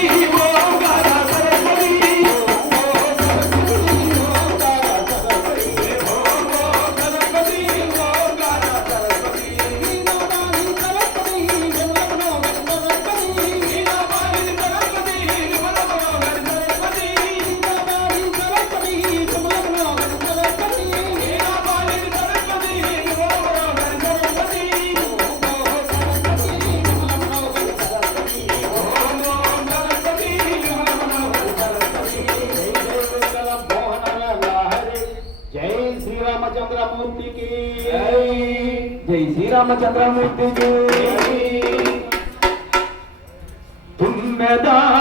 Thank you. Ramchandra मूर्ति की। जय श्री रामचंद्र मूर्ति की। तुम मैदान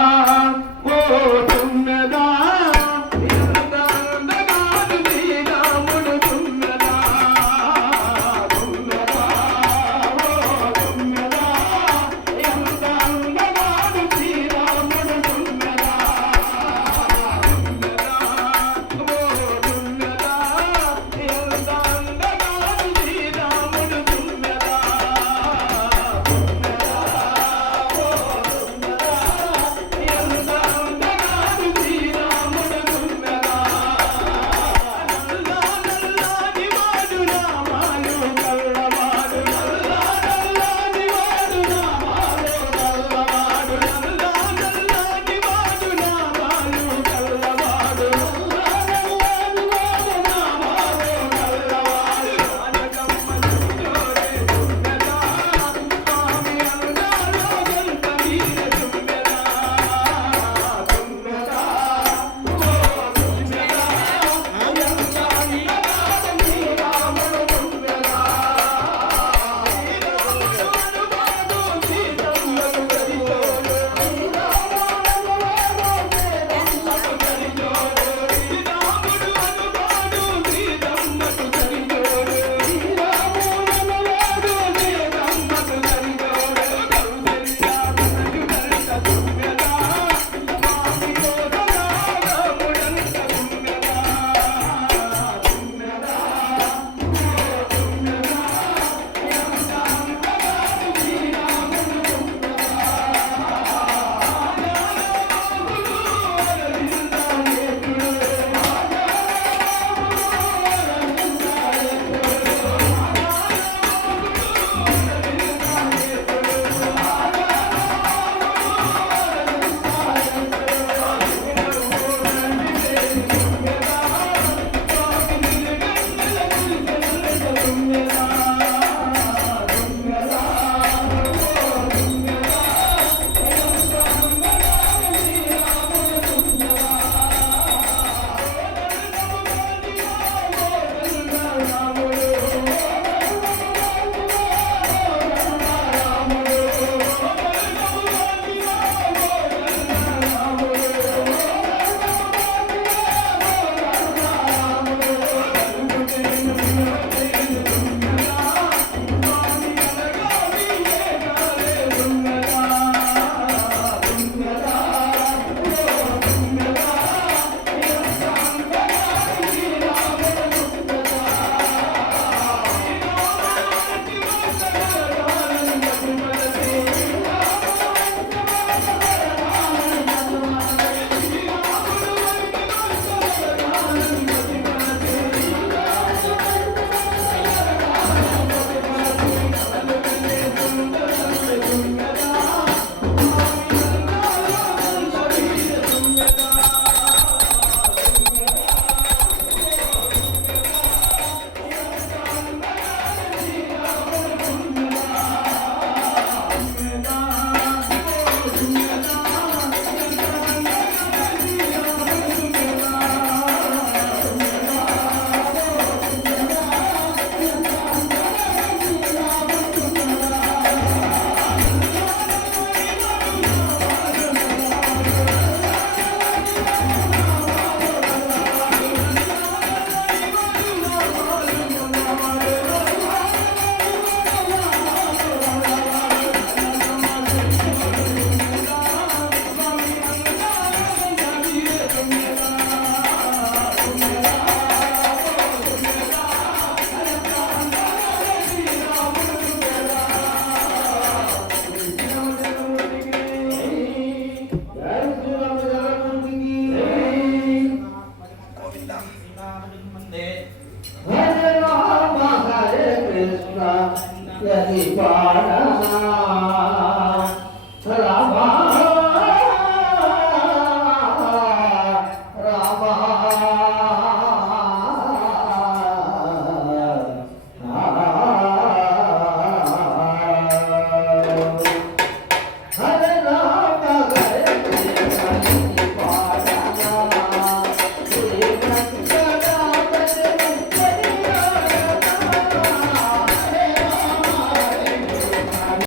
యది పాడ